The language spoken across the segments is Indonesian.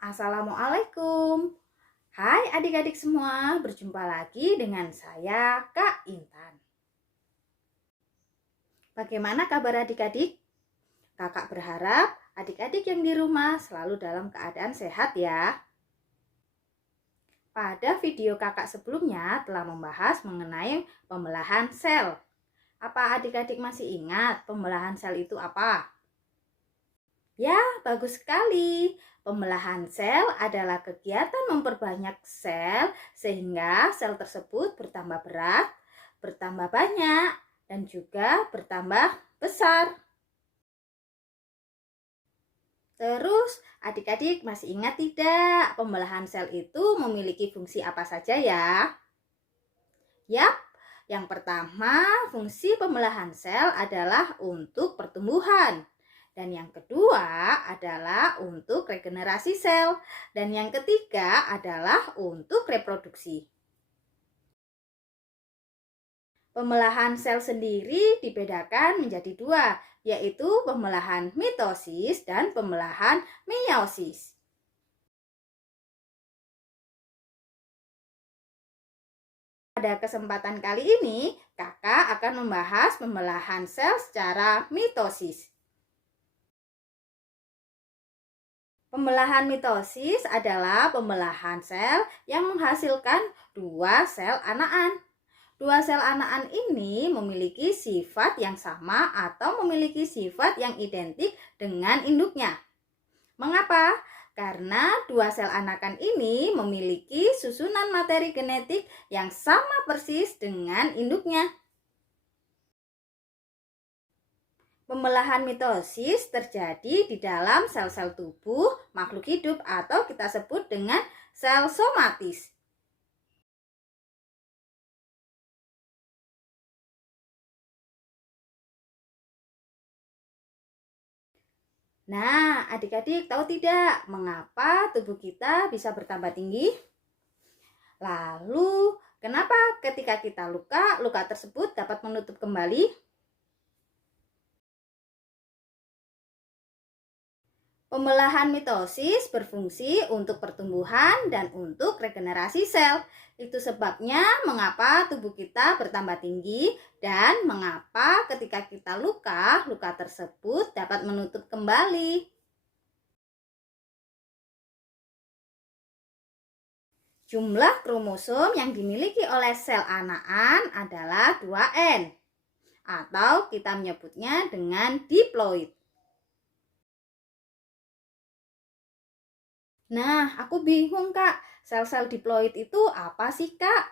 Assalamualaikum. Hai adik-adik semua, berjumpa lagi dengan saya Kak Intan. Bagaimana kabar adik-adik? Kakak berharap adik-adik yang di rumah selalu dalam keadaan sehat ya. Pada video kakak sebelumnya telah membahas mengenai pembelahan sel. Apa adik-adik masih ingat pembelahan sel itu apa? Ya, bagus sekali. Pembelahan sel adalah kegiatan memperbanyak sel sehingga sel tersebut bertambah berat, bertambah banyak, dan juga bertambah besar. Terus, adik-adik masih ingat tidak pembelahan sel itu memiliki fungsi apa saja ya? Yap, yang pertama fungsi pembelahan sel adalah untuk pertumbuhan. Dan yang kedua adalah untuk regenerasi sel. Dan yang ketiga adalah untuk reproduksi. Pembelahan sel sendiri dibedakan menjadi dua, yaitu pembelahan mitosis dan pembelahan meiosis. Pada kesempatan kali ini, kakak akan membahas pembelahan sel secara mitosis. Pembelahan mitosis adalah pembelahan sel yang menghasilkan dua sel anakan. Dua sel anakan ini memiliki sifat yang sama atau memiliki sifat yang identik dengan induknya. Mengapa? Karena dua sel anakan ini memiliki susunan materi genetik yang sama persis dengan induknya. Pembelahan mitosis terjadi di dalam sel-sel tubuh makhluk hidup atau kita sebut dengan sel somatis. Nah, adik-adik tahu tidak mengapa tubuh kita bisa bertambah tinggi? Lalu, kenapa ketika kita luka tersebut dapat menutup kembali? Pembelahan mitosis berfungsi untuk pertumbuhan dan untuk regenerasi sel. Itu sebabnya mengapa tubuh kita bertambah tinggi dan mengapa ketika kita luka tersebut dapat menutup kembali. Jumlah kromosom yang dimiliki oleh sel anakan adalah 2N atau kita menyebutnya dengan diploid. Nah, aku bingung Kak, sel-sel diploid itu apa sih Kak?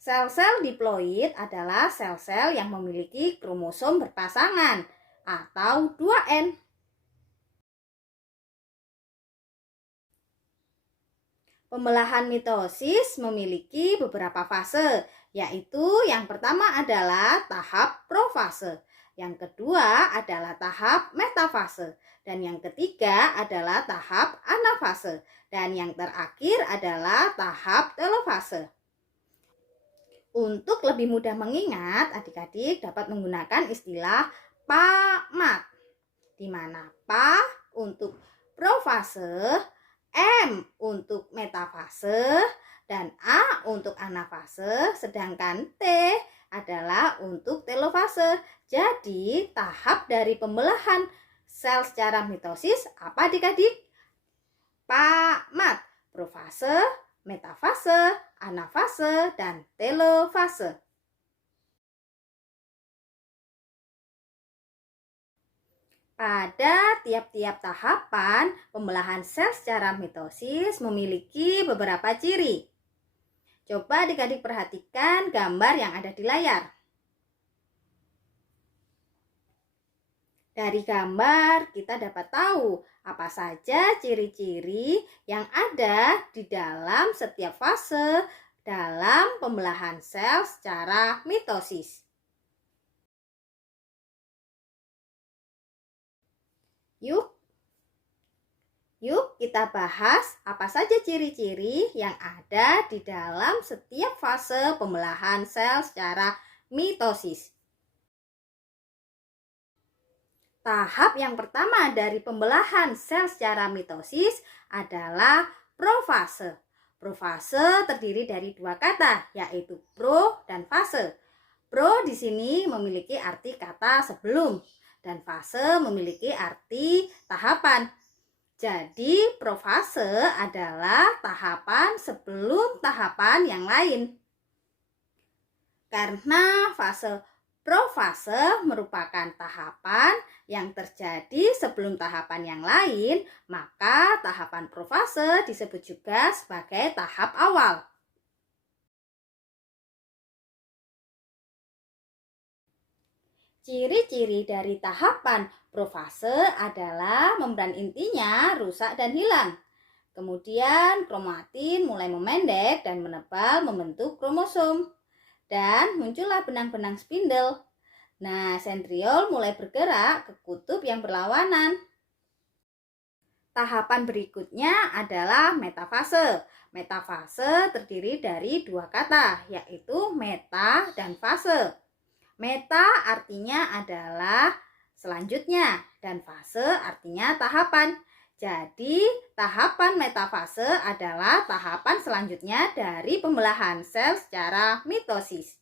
Sel-sel diploid adalah sel-sel yang memiliki kromosom berpasangan atau 2N. Pembelahan mitosis memiliki beberapa fase, yaitu yang pertama adalah tahap profase, yang kedua adalah tahap metafase, dan yang ketiga adalah tahap anafase, dan yang terakhir adalah tahap telofase. Untuk lebih mudah mengingat, adik-adik dapat menggunakan istilah PAMAT, di mana PA untuk profase, M untuk metafase, dan A untuk anafase, sedangkan T adalah untuk telofase. Jadi, tahap dari pembelahan sel secara mitosis apa adik-adik? PAMAT, profase, metafase, anafase, dan telofase. Pada tiap-tiap tahapan, pembelahan sel secara mitosis memiliki beberapa ciri. Coba adik-adik perhatikan gambar yang ada di layar. Dari gambar, kita dapat tahu apa saja ciri-ciri yang ada di dalam setiap fase dalam pembelahan sel secara mitosis. Yuk kita bahas apa saja ciri-ciri yang ada di dalam setiap fase pembelahan sel secara mitosis. Tahap yang pertama dari pembelahan sel secara mitosis adalah profase. Profase terdiri dari dua kata, yaitu pro dan fase. Pro di sini memiliki arti kata sebelum dan fase memiliki arti tahapan. Jadi, profase adalah tahapan sebelum tahapan yang lain. Karena fase profase merupakan tahapan yang terjadi sebelum tahapan yang lain, maka tahapan profase disebut juga sebagai tahap awal. Ciri-ciri dari tahapan profase adalah membran intinya rusak dan hilang. Kemudian kromatin mulai memendek dan menebal membentuk kromosom. Dan muncullah benang-benang spindle. Nah, sentriol mulai bergerak ke kutub yang berlawanan. Tahapan berikutnya adalah metafase. Metafase terdiri dari dua kata, yaitu meta dan fase. Meta artinya adalah selanjutnya dan fase artinya tahapan. Jadi, tahapan metafase adalah tahapan selanjutnya dari pembelahan sel secara mitosis.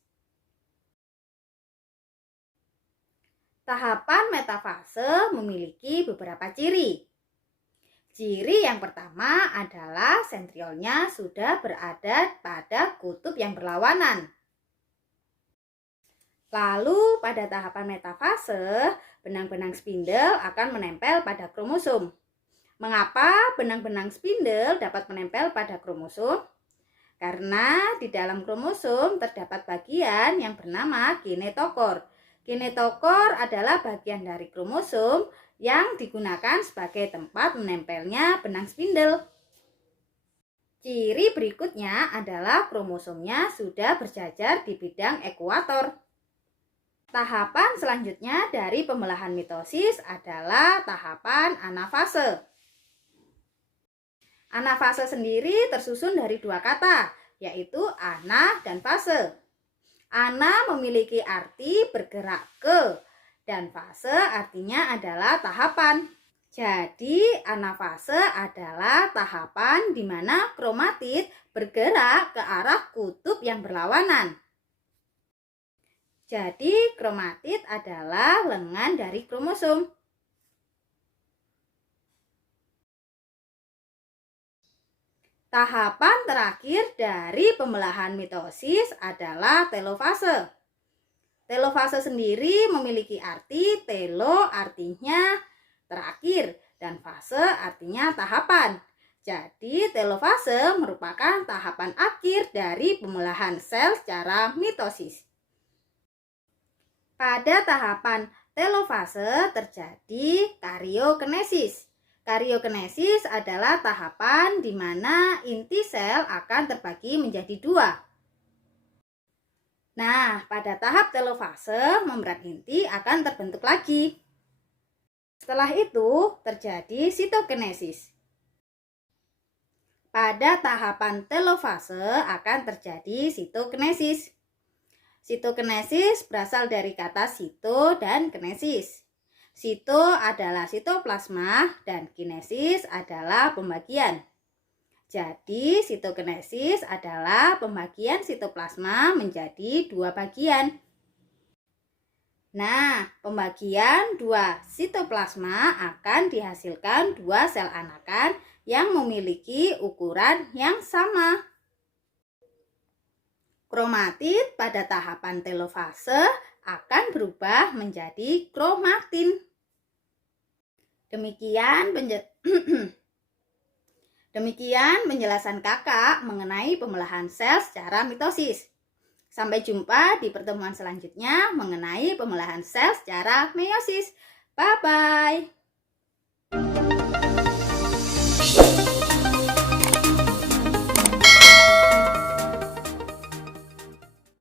Tahapan metafase memiliki beberapa ciri. Ciri yang pertama adalah sentriolnya sudah berada pada kutub yang berlawanan. Lalu, pada tahapan metafase, benang-benang spindle akan menempel pada kromosom. Mengapa benang-benang spindle dapat menempel pada kromosom? Karena di dalam kromosom terdapat bagian yang bernama kinetokor. Kinetokor adalah bagian dari kromosom yang digunakan sebagai tempat menempelnya benang spindle. Ciri berikutnya adalah kromosomnya sudah berjajar di bidang ekuator. Tahapan selanjutnya dari pembelahan mitosis adalah tahapan anafase. Anafase sendiri tersusun dari dua kata, yaitu ana dan fase. Ana memiliki arti bergerak ke, dan fase artinya adalah tahapan. Jadi, anafase adalah tahapan di mana kromatid bergerak ke arah kutub yang berlawanan. Jadi, kromatid adalah lengan dari kromosom. Tahapan terakhir dari pembelahan mitosis adalah telofase. Telofase sendiri memiliki arti telo artinya terakhir dan fase artinya tahapan. Jadi telofase merupakan tahapan akhir dari pembelahan sel secara mitosis. Pada tahapan telofase terjadi kariokinesis. Kariokinesis adalah tahapan di mana inti sel akan terbagi menjadi dua. Nah, pada tahap telofase, membran inti akan terbentuk lagi. Setelah itu, terjadi sitokinesis. Pada tahapan telofase akan terjadi sitokinesis. Sitokinesis berasal dari kata sito dan kinesis. Sito adalah sitoplasma dan kinesis adalah pembagian. Jadi, sitokinesis adalah pembagian sitoplasma menjadi dua bagian. Nah, pembagian dua sitoplasma akan dihasilkan dua sel anakan yang memiliki ukuran yang sama. Kromatid pada tahapan telofase akan berubah menjadi kromatin. Demikian penjelasan kakak mengenai pembelahan sel secara mitosis. Sampai jumpa di pertemuan selanjutnya mengenai pembelahan sel secara meiosis. Bye-bye.